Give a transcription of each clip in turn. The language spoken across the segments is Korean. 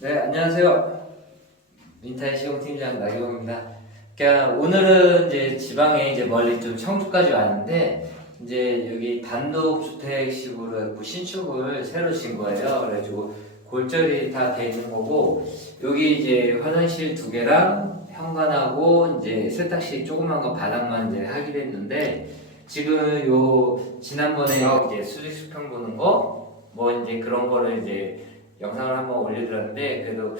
네, 안녕하세요. 민타의 시공팀장 나경입니다. 그러니까 오늘은 이제 지방에 이제 멀리 좀 청주까지 왔는데 이제 여기 단독주택식으로 해서 신축을 새로 진 거예요. 그래가지고 골절이 다 돼 있는 거고 여기 이제 화장실 2개랑 현관하고 이제 세탁실 조그만 거 바닥만 이제 하기로 했는데 지금 요 지난번에 이제 수직 수평 보는 거 뭐 이제 그런 거를 이제 영상을 한번 올려드렸는데 그래도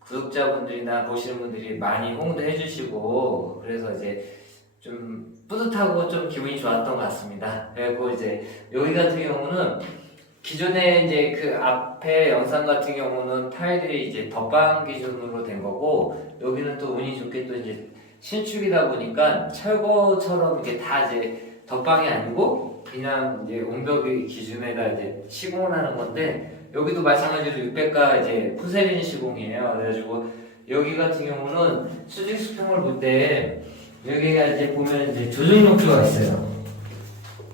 구독자분들이나 보시는 분들이 많이 홍보해 주시고 그래서 이제 좀 뿌듯하고 좀 기분이 좋았던 것 같습니다. 그리고 이제 여기 같은 경우는 기존에 이제 그 앞에 영상 같은 경우는 타일이 이제 덧방 기준으로 된 거고 여기는 또 운이 좋게 또 이제 신축이다 보니까 철거처럼 이게 다 이제 덧방이 아니고 그냥 이제 옹벽의 기준에다 이제 시공을 하는 건데 여기도 마찬가지로 600가 이제 포세린 시공이에요. 그래가지고 여기 같은 경우는 수직 수평을 볼 때 여기가 이제 보면 이제 조정 욕조가 있어요.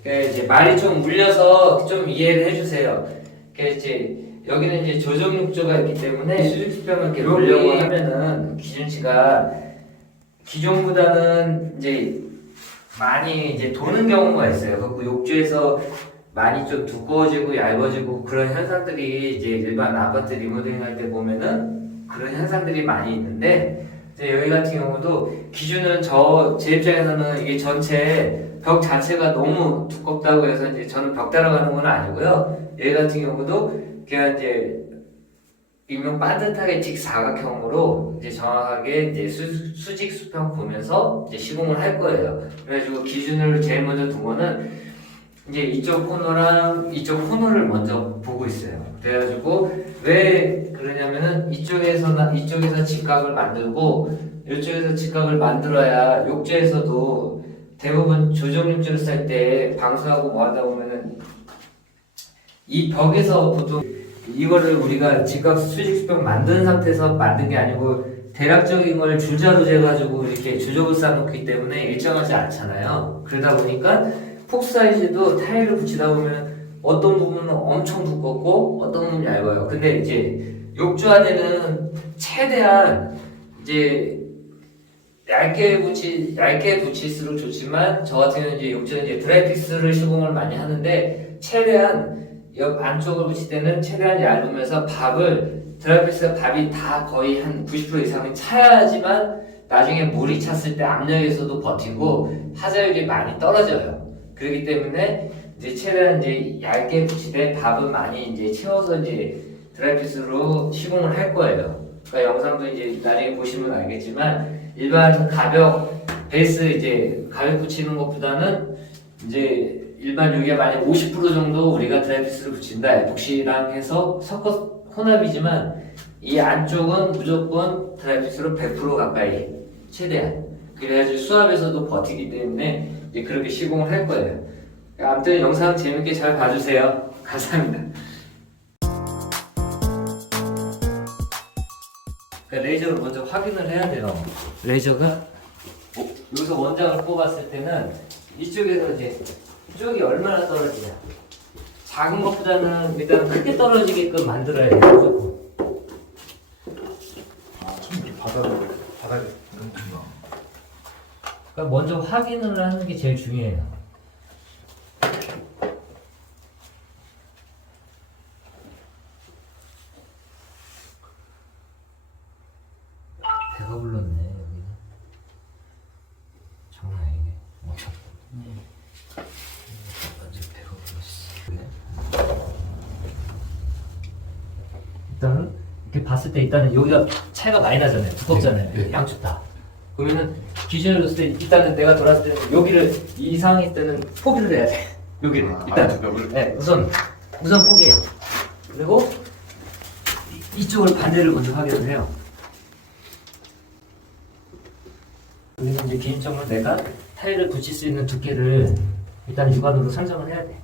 그러니까 이제 말이 좀 울려서 좀 이해를 해주세요. 그러니까 이제 여기는 이제 조정 욕조가 있기 때문에 수직 수평을 이렇게 놓으려고 하면은 기준치가 기존보다는 이제 많이 이제 도는 경우가 있어요. 그 욕조에서 많이 좀 두꺼워지고 얇아지고 그런 현상들이 이제 일반 아파트 리모델링 할 때 보면은 그런 현상들이 많이 있는데 이제 여기 같은 경우도 기준은 제 입장에서는 이게 전체 벽 자체가 너무 두껍다고 해서 이제 저는 벽 따라가는 건 아니고요. 여기 같은 경우도 그냥 이제 일명 반듯하게 직사각형으로 이제 정확하게 이제 수직 수평 보면서 이제 시공을 할 거예요. 그래가지고 기준을 제일 먼저 둔 거는 이제 이쪽 코너랑 이쪽 코너를 먼저 보고 있어요. 그래가지고 왜 그러냐면은 이쪽에서 직각을 만들고 이쪽에서 직각을 만들어야 욕조에서도 대부분 조정 욕조를 쌀 때 방수하고 뭐 하다 보면은 이 벽에서 보통 이거를 우리가 직각 수직 수평 만든 상태에서 만든 게 아니고 대략적인 걸 줄자로 재가지고 이렇게 주접을 쌓아놓기 때문에 일정하지 않잖아요. 그러다 보니까 폭 사이즈도 타일을 붙이다 보면 어떤 부분은 엄청 두껍고 어떤 부분은 얇아요. 근데 이제 욕조 안에는 최대한 이제 얇게 붙일수록 좋지만 저 같은 경우는 이제 욕조는 이제 드라이픽스를 시공을 많이 하는데 최대한 옆 안쪽을 붙일 때는 최대한 얇으면서 밥이 다 거의 한 90% 이상은 차야지만 나중에 물이 찼을 때 압력에서도 버티고 하자율이 많이 떨어져요. 그렇기 때문에 이제 최대한 이제 얇게 붙이되 밥은 많이 이제 채워서 이제 드라이피스로 시공을 할 거예요. 그러니까 영상도 이제 나중에 보시면 알겠지만 일반 베이스 이제 가벽 붙이는 것보다는 이제 일반 여기에 만약 50% 정도 우리가 드라이피스를 붙인다. 에폭시랑 해서 섞어 혼합이지만 이 안쪽은 무조건 드라이피스로 100% 가까이 최대한 그래야지 수압에서도 버티기 때문에 이제 그렇게 시공을 할 거예요. 아무튼 영상 재밌게 잘 봐주세요. 감사합니다. 레이저로 먼저 확인을 해야 돼요. 레이저가 여기서 원장을 뽑았을 때는 이쪽에서 이제 쪽이 얼마나 떨어지냐. 작은 것보다는 일단 크게 떨어지게끔 만들어야 돼요. 무조건. 좀 이렇게 바닥에 넣는구나. 그러니까 먼저 확인을 하는 게 제일 중요해요. 배가 불렀네 여기는. 장난 아니네. 배가 불렀어. 일단은 이렇게 봤을 때 일단은 여기가 차이가 많이 나잖아요. 두껍잖아요. 네. 양쪽 다. 그러면은 기준을 뒀을 때 일단은 내가 돌았을 때는 여기를 이 상황일 때는 포기를 해야 돼. 여기를 일단. 네, 우선 포기해요. 그리고 이쪽을 반대를 먼저 확인을 해요. 여기는 이제 기준점으로 내가 타일을 붙일 수 있는 두께를 일단 육안으로 설정을 해야 돼.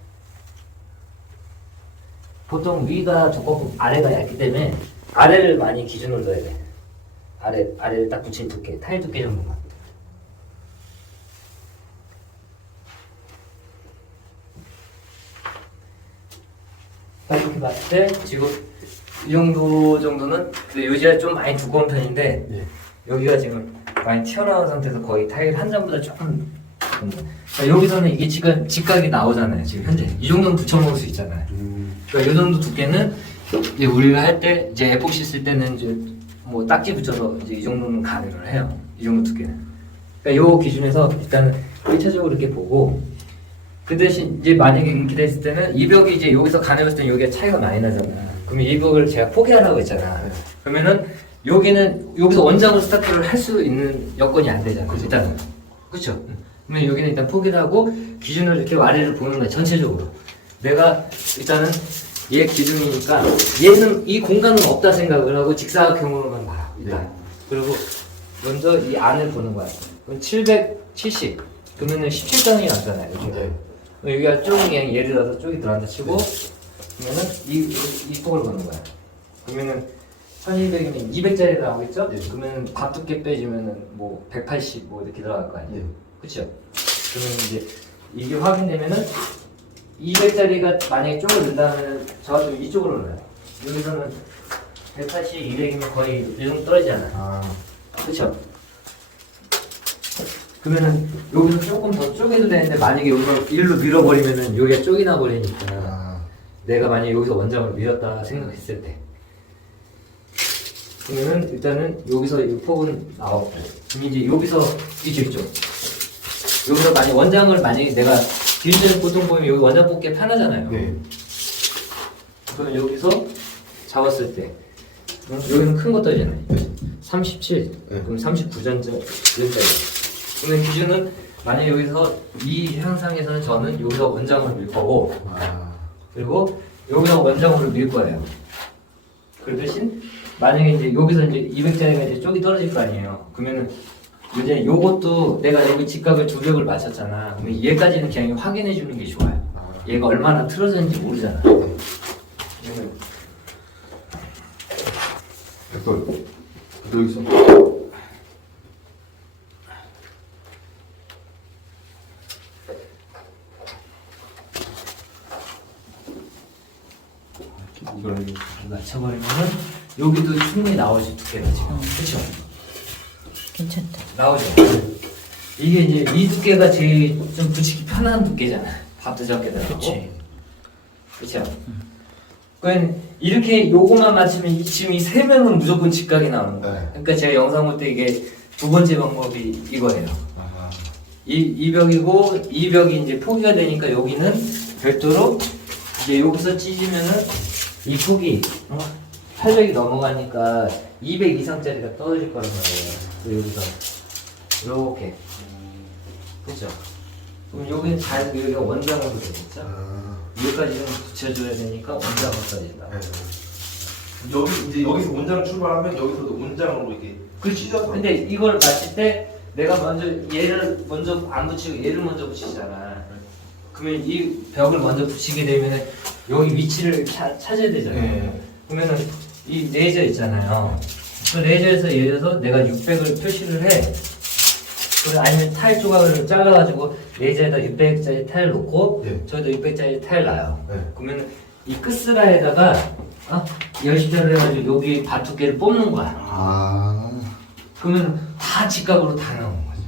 보통 위가 두껍고 아래가 얇기 때문에 아래를 많이 기준으로 둬야 돼. 아래를 딱 붙인 두께, 타일 두께 정도만. 딱 이렇게 봤을 때 지금 이 정도는 근데 요지가 좀 많이 두꺼운 편인데 예. 여기가 지금 많이 튀어나온 상태에서 거의 타일 한 장보다 조금 그러니까 여기서는 이게 직각이 나오잖아요. 지금 현재 이 정도는 붙여먹을 수 있잖아요. 그러니까 이 정도 두께는 이제 우리가 할 때 이제 에폭시 쓸 때는 이제 뭐 딱지 붙여서 이제 이 정도는 가능을 해요. 이 정도 두께는. 그러니까 요 기준에서 일단은 1차적으로 이렇게 보고 그 대신 이제 만약에 이렇게 됐을 때는 이 벽이 이제 여기서 가늠했을 때는 여기가 차이가 많이 나잖아. 그러면 이 벽을 제가 포기하라고 했잖아. 그러면은 여기는 여기서 원장으로 스타트를 할 수 있는 여건이 안 되잖아. 일단은. 그렇죠? 그러면 여기는 일단 포기를 하고 기준을 이렇게 아래를 보는 거야. 전체적으로. 내가 일단은 얘 기준이니까 얘는 이 공간은 없다 생각을 하고 직사각형으로만 봐. 일단. 네. 그리고 먼저 이 안을 보는 거야. 그럼 770. 그러면은 17단이 남잖아요. 이렇게. 네. 그럼 여기가 쪽이 그냥 예를 들어서 쪽이 들어간다 치고 그러면은 이 폭을 보는 거야. 그러면은 1200이면 200짜리 나오겠죠? 네. 그러면은 밥 두께 빼주면은 뭐 180 뭐 이렇게 들어갈 거 아니에요. 네. 그쵸? 그러면 이제 이게 확인되면은 200짜리가 만약에 쪽을 넣는다면 저도 이쪽으로 넣어요. 여기서는 180, 200이면 거의 이 정도 떨어지잖아. 아. 그쵸? 그러면은 여기서 조금 더 쪼개도 되는데 만약에 여기서 일로 밀어버리면은 여기가 쪼개 나버리니까 아. 내가 만약에 여기서 원장을 밀었다 생각했을 때 그러면은 일단은 여기서 이 폭은 나왔고 그럼 이제 여기서 이쪽 여기서 원장을 만약에 내가 뒤에는 보통 보면 여기 원장 뽑기 편하잖아요. 네. 그러면 여기서 잡았을 때 여기는 큰 거 떠지잖아요. 네. 37 네. 그럼 39전짜리 그러면 기준은 만약에 여기서 이 현상에서는 저는 여기서 원장으로 밀 거고 아. 그리고 여기서 원장으로 밀 거예요. 그 대신 만약에 이제 여기서 이제 200짜리가 이제 쪽이 떨어질 거 아니에요. 그러면은 이제 요것도 내가 여기 직각을 두 벽을 맞췄잖아. 그러면 얘까지는 그냥 확인해 주는 게 좋아요. 아. 얘가 얼마나 틀어졌는지 모르잖아. 얘는 백돌. 여기서. 이걸 맞춰버리면은 여기도 충분히 나오지 두께가 지금. 그렇죠? 괜찮다. 나오죠. 이게 이제 이 두께가 제일 좀 붙이기 편한 두께잖아. 밥도 적게 들어가고. 그렇죠. 그러니까 이렇게 요거만 맞추면 지금 이 세 면은 무조건 직각이 나오는 거야. 네. 그러니까 제가 영상 볼 때 이게 두 번째 방법이 이거예요. 아. 이 벽이고 이 벽이 이제 포기가 되니까 여기는 별도로 이제 여기서 찢으면은 이 폭이 800이 넘어가니까 200 이상짜리가 떨어질 거란 말이에요. 그리고 여기서 이렇게 그렇죠? 그럼 여기는 잘 여기가 원장으로 되겠죠? 아. 여기까지는 붙여줘야 되니까 원장으로 써진다. 네. 여기 이제 여기서 원장 출발하면 여기서도 원장으로 이렇게 찢어서. 근데 이걸 맞출 때 내가 먼저 얘를 먼저 안 붙이고 얘를 먼저 붙이잖아. 그러면 이 벽을 먼저 붙이게 되면은 여기 위치를 찾아야 되잖아요. 네. 그러면은 이 레이저 있잖아요. 그 레이저에서 예를 들어서 내가 600을 표시를 해. 그리고 아니면 타일 조각을 잘라가지고 레이저에다 600짜리 타일 놓고 네. 저희도 600짜리 타일 놔요. 네. 그러면 이 끝스라에다가 열시자를 해가지고 여기 바투개를 뽑는 거야. 아. 그러면 다 직각으로 다 나오는 거지.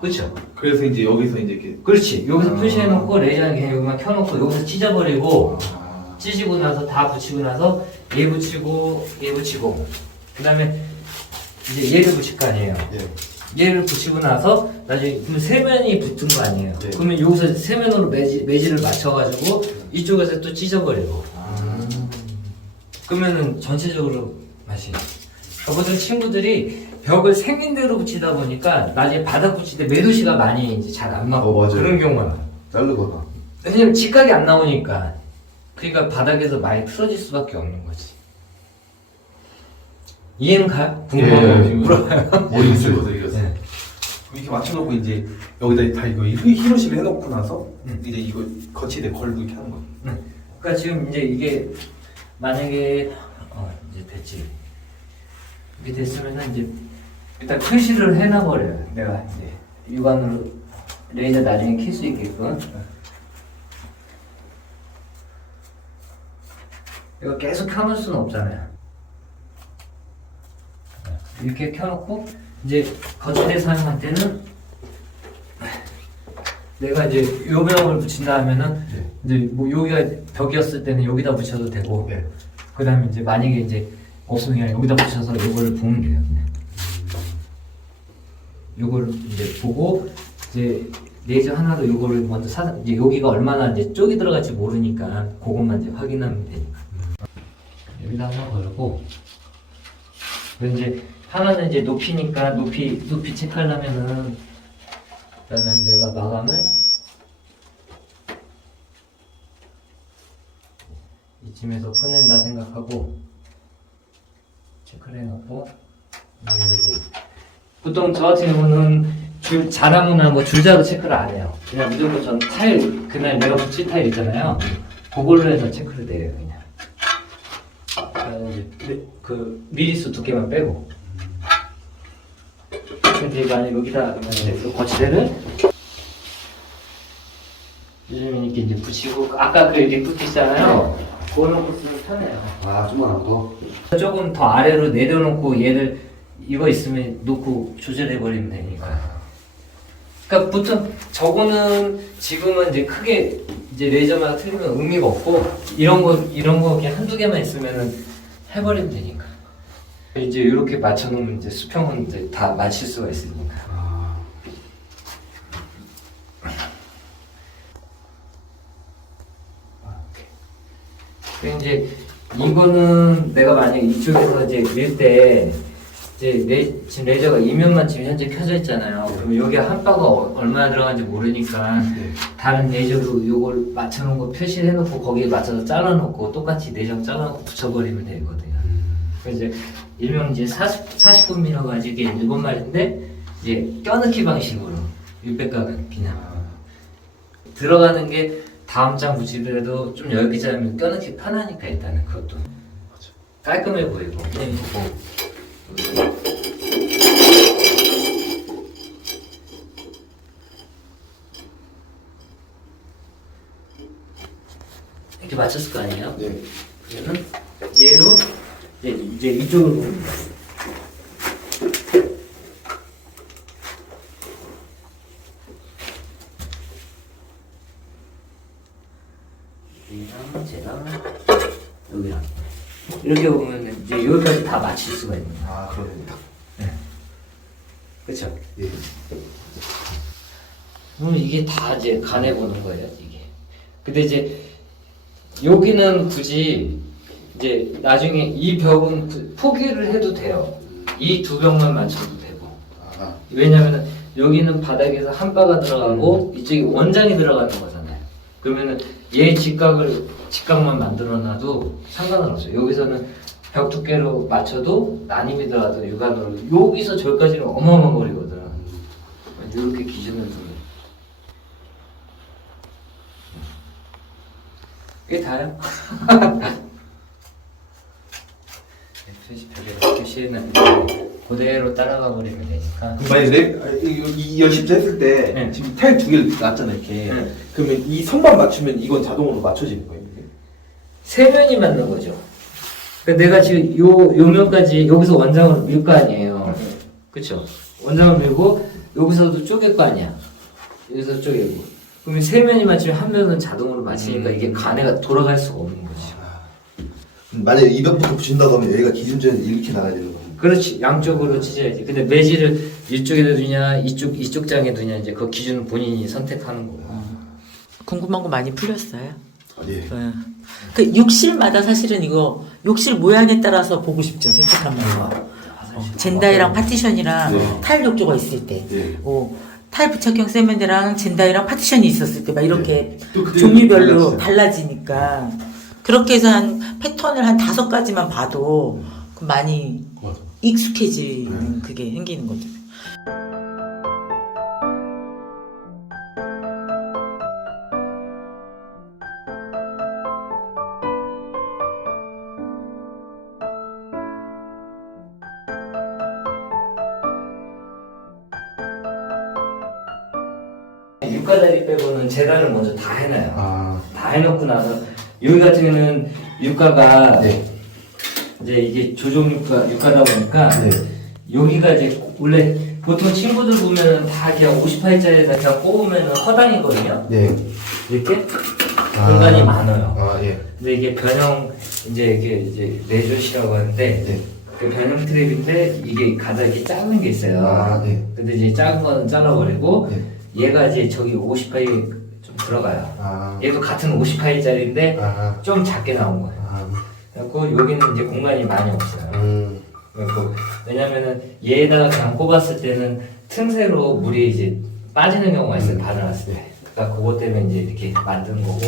그렇죠? 그래서 이제 여기서 이제 이렇게 그렇지. 여기서 표시해놓고 레이저는 그냥 여기만 켜놓고 여기서 찢어버리고 아. 찢고 나서 다 붙이고 나서 얘 붙이고 얘 붙이고 그 다음에 이제 얘를 붙일 거 아니에요. 예. 얘를 붙이고 나서 나중에 그럼 세 면이 붙은 거 아니에요. 네. 그러면 여기서 세 면으로 매질을 맞춰가지고 이쪽에서 또 찢어버리고 아. 그러면은 전체적으로 맛이 저보던 친구들이 벽을 생긴 대로 붙이다 보니까 나중에 바닥 붙일 때 매도시가 많이 이제 잘 안 맞고 맞아요. 그런 경우가 많아. 자르거나. 왜냐면 직각이 안 나오니까 그러니까 바닥에서 많이 틀어질 수밖에 없는 거지. 이해는 가요? 궁금해요. 물어봐요. 머리 쓸어서 이겼어. 네. 이렇게 맞춰놓고 이제 여기다 다 이거 히로시를 해놓고 나서 이제 이거 거치대 걸고 이렇게 하는 거. 그러니까 지금 이제 이게 만약에 이제 됐지. 이게 됐으면은 이제 일단 표시를 해놔버려요. 내가 이제 육안으로 레이저 나중에 킬 수 있게끔. 이거 계속 켜놓을 수는 없잖아요. 이렇게 켜놓고 이제 거실에 사용할 때는 내가 이제 요명을 붙인다 하면은 네. 이제 뭐 여기가 벽이었을 때는 여기다 붙여도 되고 네. 그 다음에 이제 만약에 이제 없으면 그냥 여기다 붙여서 요거를 보면 돼요. 그냥. 요거를 이제 보고 이제 레이저 하나도 요거를 먼저 이제 여기가 얼마나 이제 쪽이 들어갈지 모르니까 그것만 이제 확인하면 되니까 여기다 하나 걸고 그리고 이제 하나는 이제 높이니까 높이 체크하려면은 일단은 내가 마감을 이쯤에서 끝낸다 생각하고 체크를 해놓고 이제 보통 저 같은 경우는 자랑이나 뭐 줄자로 체크를 안 해요. 그냥 무조건 전 타일 그날 내가 붙일 타일 있잖아요. 그걸로 해서 체크를 내요 그냥. 이제 그 미리수 두께만 빼고. 근데 만약 여기다 이제 그 거치대를 요즘 이렇게 이제 붙이고 아까 그 리프트 있잖아요. 그거 놓고 쓰면 편해요. 아, 좀만 안 더. 조금 더 아래로 내려놓고 얘를 이거 있으면 놓고 조절해 버리면 되니까. 그러니까 보통 저거는 지금은 이제 크게 이제 레이저마다 틀리면 의미가 없고 이런 거 그냥 한두 개만 있으면은 해버리면 되니까. 이제 이렇게 맞춰놓으면 이제 수평은 이제 다 맞출 수가 있으니까. 아. 그리고 이제 이거는 내가 만약에 이쪽에서 이제 밀 때 이제 지금 레이저가 이면만 지금 현재 켜져 있잖아요. 그럼 여기 한 바가 얼마나 들어가는지 모르니까 네. 다른 레이저로 이걸 맞춰놓은 거 표시를 해놓고 거기에 맞춰서 잘라놓고 똑같이 내장 잘라놓고 붙여버리면 되거든요. 그래서 이제 일명 이제 49mm라고 하지 이게 일본 말인데 이제 껴넣기 방식으로 600각은 그냥 들어가는 게 다음 장 붙이더라도 좀 여기 자르면 껴넣기 편하니까 일단은 그것도 깔끔해 보이고. 네. 이렇게 맞췄을 거 아니에요? 네. 그러면 얘로 이제 이쪽으로 보는 거예요. 얘랑 쟤랑 여기랑 이렇게 보면 이제 여기까지 다 맞출 수가 있는 거예요. 아, 그러네요. 그렇죠? 예. 그럼 이게 다 이제 간해 보는 거예요, 이게. 근데 이제 여기는 굳이 이제 나중에 이 벽은 포기를 해도 돼요. 이 두 벽만 맞춰도 되고. 아. 왜냐면은 여기는 바닥에서 한 바가 들어가고 이쪽이 원장이 들어가는 거잖아요. 그러면은 얘 직각만 만들어놔도 상관은 없어요. 여기서는 벽 두께로 맞춰도 난임이 들어가도 육안으로 여기서 저기까지는 어마어마한 거리거든. 이렇게 기준을 두면 이게 다요. 벽에 표시는 그대로 따라가 버리면 되니까. 만약에 이 연습 했을 때 네. 지금 타일 두 개를 놨잖아 이렇게. 네. 그러면 이 선만 맞추면 이건 자동으로 맞춰지는 거예요. 이게? 세 면이 맞는 거죠. 그러니까 내가 지금 요 면까지 여기서 원장으로 밀 거 아니에요. 그쵸? 원장을 밀고 여기서도 쪼갤 거 아니야. 여기서 쪼개고. 그러면 세 면이 맞추면 한 면은 자동으로 맞추니까 이게 간에가 돌아갈 수가 없는 거지. 만약에 200부터 붙인다고 하면 여기가 기준점이 이렇게 나가야 되는 거예요. 그렇지. 양쪽으로 찢어야지. 근데 매질을 이쪽에 두냐 이쪽 장에 두냐 이제 그 기준은 본인이 선택하는 거고. 궁금한 거 많이 풀렸어요? 예. 네. 그 욕실마다 사실은 이거 욕실 모양에 따라서 보고 싶죠, 솔직한 말로. 젠다이랑 파티션이랑 네. 타일 욕조가 있을 때, 예. 타일 부착형 세면대랑 젠다이랑 파티션이 있었을 때 막 이렇게 또 그때 종류별로 달라지죠. 달라지니까 그렇게 해서 한 패턴을 한 5가지만 봐도 많이 맞아. 익숙해지는 그게 생기는 거죠. 육가자리 빼고는 재단을 먼저 다 해놔요. 아. 다 해놓고 나서 여기 같은 경우는 유가가 네. 이제 이게 조종 유가다 보니까 네. 여기가 이제 원래 보통 친구들 보면은 다 그냥 58짜리에다 그냥 꼽으면은 허당이거든요. 네. 이렇게 공간이 많아요. 아, 예. 근데 이게 변형 이제 이게 레조시라고 하는데 네. 그 변형 트랩인데 이게 가다 이렇게 작은 게 있어요. 아, 네. 근데 이제 작은 거는 잘라버리고 네. 얘가 이제 저기 58이 좀 들어가요. 아. 얘도 같은 58짜리인데 아. 좀 작게 나온 거예요. 아. 그래서 여기는 이제 공간이 많이 없어요. 음. 그래서 왜냐면은 얘에다가 그냥 꼽았을 때는 틈새로 물이 이제 빠지는 경우가 있어요. 받아놨을 때. 그러니까 그것 때문에 이제 이렇게 만든 거고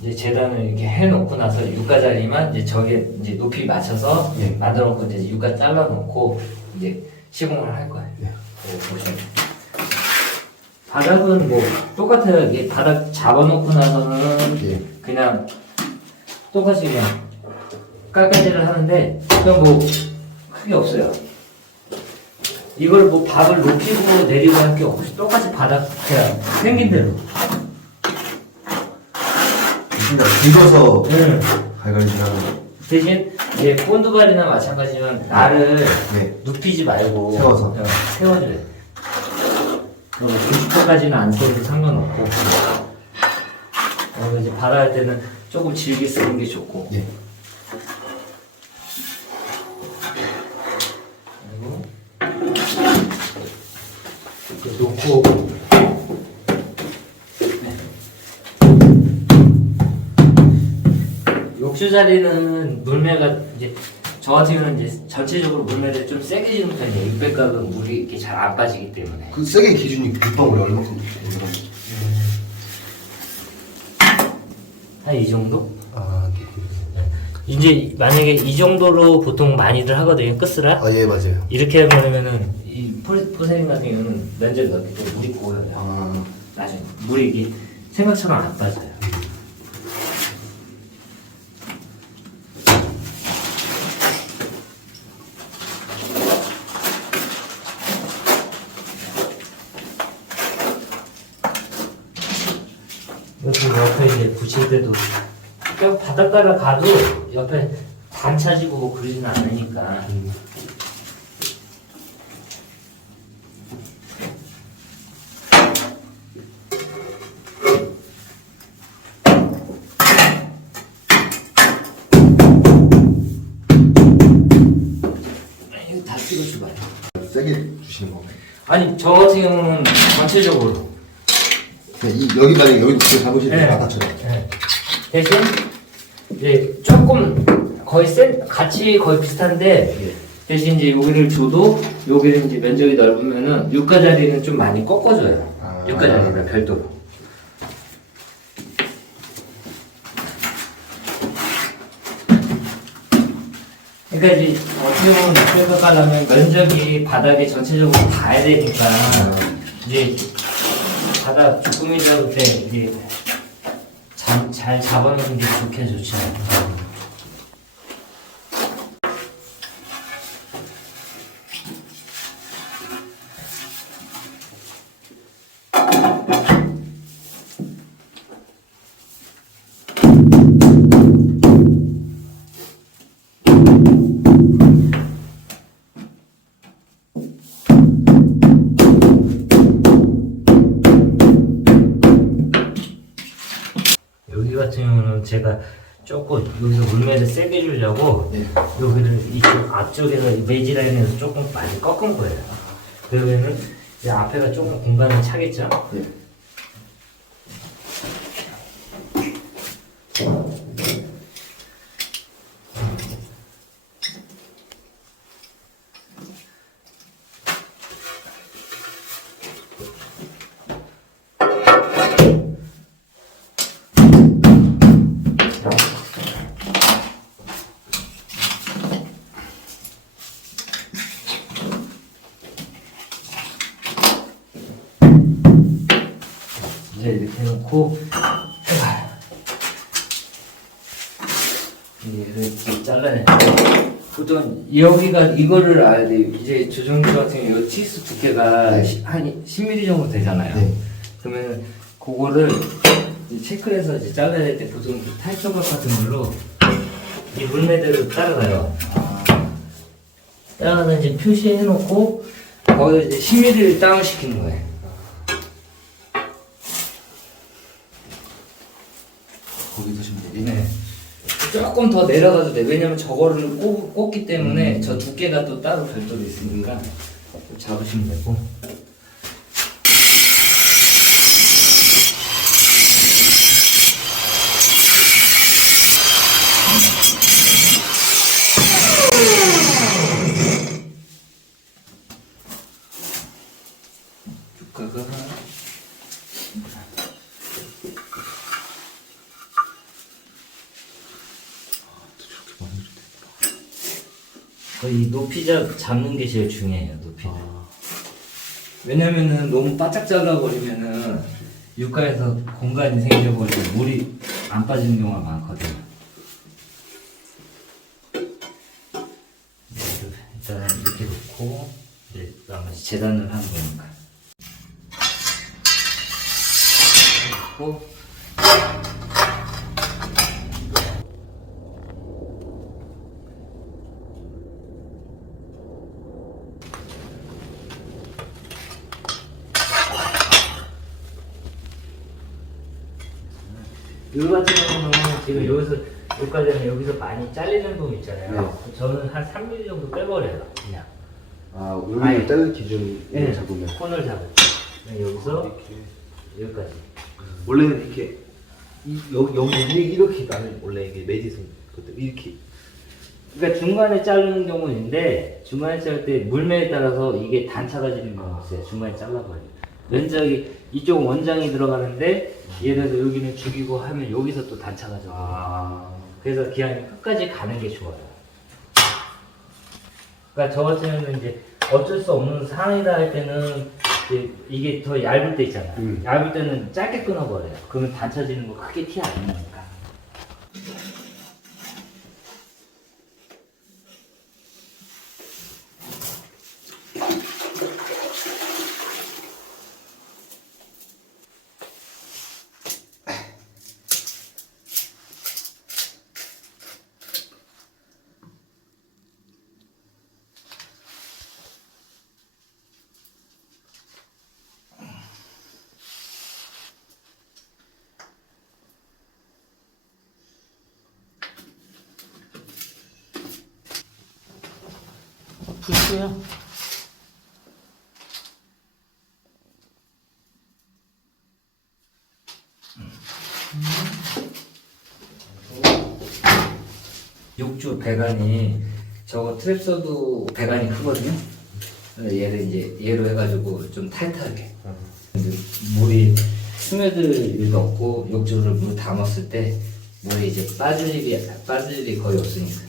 이제 재단을 이렇게 해놓고 나서 유가 자리만 이제 저게 이제 높이 맞춰서 네. 만들어 놓고 이제 유가 잘라놓고 이제 시공을 할 거예요. 네. 보시면 바닥은 뭐 똑같아요. 이게 바닥 잡아놓고 나서는 예. 그냥 똑같이 그냥 깔깔질을 하는데 그냥 뭐 크게 없어요. 이걸 뭐 밥을 높이고 내리고 할 게 없이 똑같이 바닥 그냥 생긴 대로. 그냥 긁어서 응. 갈갈질하는. 대신 이제 본드발이나 마찬가지지만 날을 네. 눕히지 말고 세워서. 세워줘야 돼. 90도까지는 안 세워도 상관없고 이제 발화할 때는 조금 질게 쓰는 게 좋고 예. 그리고 이렇게 놓고 욕조 자리는 물매가 이제 저 같은 경우는 이제 전체적으로 물매를 좀 세게 주는 편이에요. 600각은 물이 이렇게 잘 안 빠지기 때문에. 그 세게 기준이 빗방울이 얼마큼 되는 한 이 정도? 아, 이제 만약에 이 정도로 보통 많이들 하거든요. 끝스라. 아, 예, 맞아요. 이렇게 하면은 이 포세린 같은 경우는 면적이 넓기 때문에 물이 고여요. 아, 나중에 물이 이게 생각처럼 안 빠져요. 이렇게 옆에 이제 붙일 때도 그냥 바닷가를 가도 옆에 단 차지고 뭐 그러지는 않으니까. 이거 다 찍어줘봐요. 세게 주시는 건가요? 아니 저 같은 경우는 전체적으로 이 여기 만약에 여기 잡으시는 네. 아까처럼. 네. 대신 이제 조금 거의 같이 거의 비슷한데 대신 이제 여기를 줘도 여기는 이제 면적이 넓으면은 유가 자리는 좀 많이 꺾어줘요. 아. 유가 자리는 별도로. 그러니까 이제 어떻게 보면 높여서 깔려면 면적이 바닥에 전체적으로 닿아야 되니까 이제 바닥 조금이 잡을 때 이게 잘 잡아놓는 게 좋긴 좋죠. 여기 같은 경우는 제가 조금 여기서 물매를 세게 주려고 네. 여기를 이쪽 앞쪽에서 매지 라인에서 조금 많이 꺾은 거예요. 그러면은 이 앞에가 조금 공간이 차겠죠? 예. 이제 이렇게 해놓고 이렇게 잘라내. 보통 여기가 이거를 알아야 돼요. 이제 조정주 같은 경우 이 치수 두께가 네. 한 10mm 정도 되잖아요. 네. 그러면 그거를 이제 체크를 해서 이제 잘라야 될 때 보통 탈조각 같은 걸로 이 물매대로 따라가요. 따라가서 이제 표시해 놓고 거기서 이제 심의를 다운시키는 거예요. 거기서 심리. 네. 조금 더 내려가도 돼. 왜냐면 저거를 꽂기 때문에 저 두께가 또 따로 별도로 있으니까 좀 잡으시면 되고. 육각은 이 높이 잡는 게 제일 중요해요. 높이를. 왜냐면은 너무 바짝 잘라버리면은 육가에서 공간이 생겨버리고 물이 안 빠지는 경우가 많거든요. 일단 이렇게 놓고 이제 나머지 재단을 하는 거니까. 놓고 요 같은 경우는 지금 여기서 많이 잘리는 부분 있잖아요. 저는 한 3mm 정도 빼버려요. 그냥. 아예. 자를 기준 네, 콘을 잡을 때. 네, 여기서 여기까지. 원래는 이렇게 여기 이렇게 나는 원래 이게 메디슨 그때 이렇게. 그러니까 중간에 자르는 경우는 있는데 중간에 자를 때 물매에 따라서 이게 단차가 지는 경우가 있어요. 중간에 잘라버려요. 왼쪽이 이쪽 원장이 들어가는데 예를 들어서 여기는 죽이고 하면 여기서 또 단차가 져. 그래서 기왕이 끝까지 가는 게 좋아요. 그러니까 저 같은 경우는 이제 어쩔 수 없는 상황이다 할 때는 이게 더 얇을 때 있잖아요. 얇을 때는 짧게 끊어버려요. 그러면 단차 지는 거 크게 티 안 나니까. 불수요. 욕조 배관이 저거 트랩소드 배관이 크거든요. 얘를 이제 얘로 해가지고 좀 타이트하게. 근데 물이 스며들 일도 없고 욕조를 물 담았을 때 물이 이제 빠질 일이 거의 없으니까.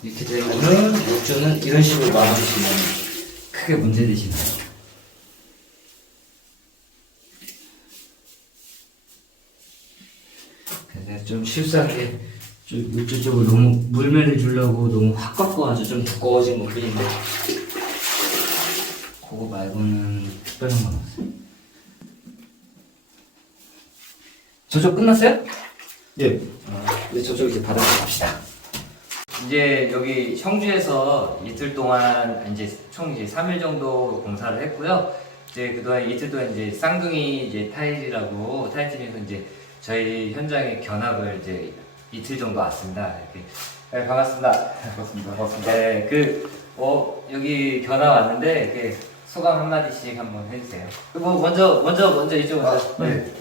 이렇게 되면은 욕조는 이런 식으로 마무리시면 크게 문제되시는 거예요. 그래서 좀 실수하게 좀 욕조 쪽을 너무 물매를 주려고 너무 확 꺾어가지고 좀 두꺼워진 거 뿐인데 그거 말고는 특별한 건 없어요. 저쪽 끝났어요? 예. 이제 저쪽 이제 받아서 갑시다. 이제 여기 청주에서 이틀 동안 이제 총 이제 3일 정도 공사를 했고요. 이제 그동안 이틀 동안 이제 쌍둥이 이제 타일이라고 타일팀에서 이제 저희 현장에 견학을 이제 이틀 정도 왔습니다. 이렇게. 네, 반갑습니다. 반갑습니다. 네, 여기 견학 왔는데 이렇게 소감 한 마디씩 한번 해주세요. 뭐 먼저 이쪽 네.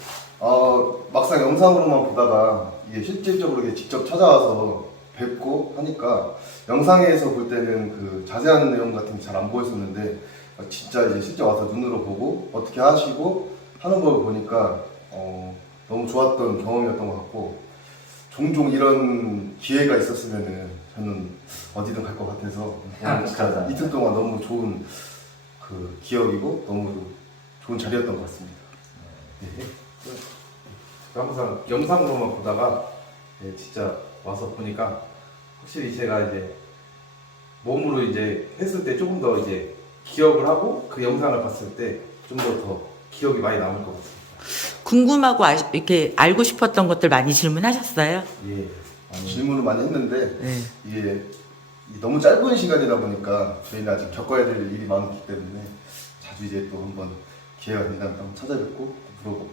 막상 영상으로만 보다가 이게 실질적으로 이게 직접 찾아와서 뵙고 하니까 영상에서 볼 때는 그 자세한 내용 같은 게 잘 안 보였었는데 진짜 이제 실제 와서 눈으로 보고 어떻게 하시고 하는 걸 보니까 너무 좋았던 경험이었던 것 같고 종종 이런 기회가 있었으면은 저는 어디든 갈 것 같아서 진짜 이틀 동안 너무 좋은 그 기억이고 너무 좋은 자리였던 것 같습니다. 네. 항상 영상으로만 보다가 진짜 와서 보니까 확실히 제가 이제 몸으로 이제 했을 때 조금 더 이제 기억을 하고 그 영상을 봤을 때 좀 더 기억이 많이 남을 것 같습니다. 궁금하고 이렇게 알고 싶었던 것들 많이 질문하셨어요? 예. 질문을 많이 했는데 네. 이게 너무 짧은 시간이다 보니까 저희는 아직 겪어야 될 일이 많기 때문에 자주 이제 또 한번 기회가 된다면 한번 찾아뵙고 물어보고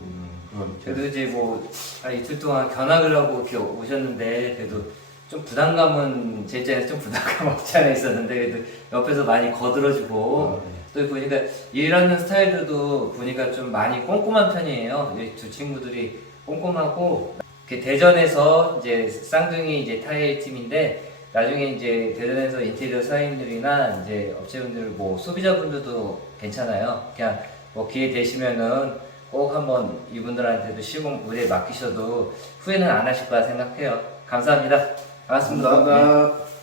그런. 저도 이제 뭐 이틀 동안 견학을 하고 이렇게 오셨는데 그래도 좀 부담감은 제 입장에서 좀 부담감 없지 않아 있었는데 그래도 옆에서 많이 거들어주고 또 보니까 일하는 스타일도 보니까 좀 많이 꼼꼼한 편이에요. 이 두 친구들이 꼼꼼하고 이렇게 대전에서 이제 쌍둥이 이제 타일 팀인데 나중에 이제 대전에서 인테리어 사장님들이나 이제 업체분들 뭐 소비자분들도 괜찮아요. 그냥 뭐 기회 되시면은 꼭 한번 이분들한테도 시공 무대 맡기셔도 후회는 안 하실 거라 생각해요. 감사합니다. 반갑습니다. 감사합니다.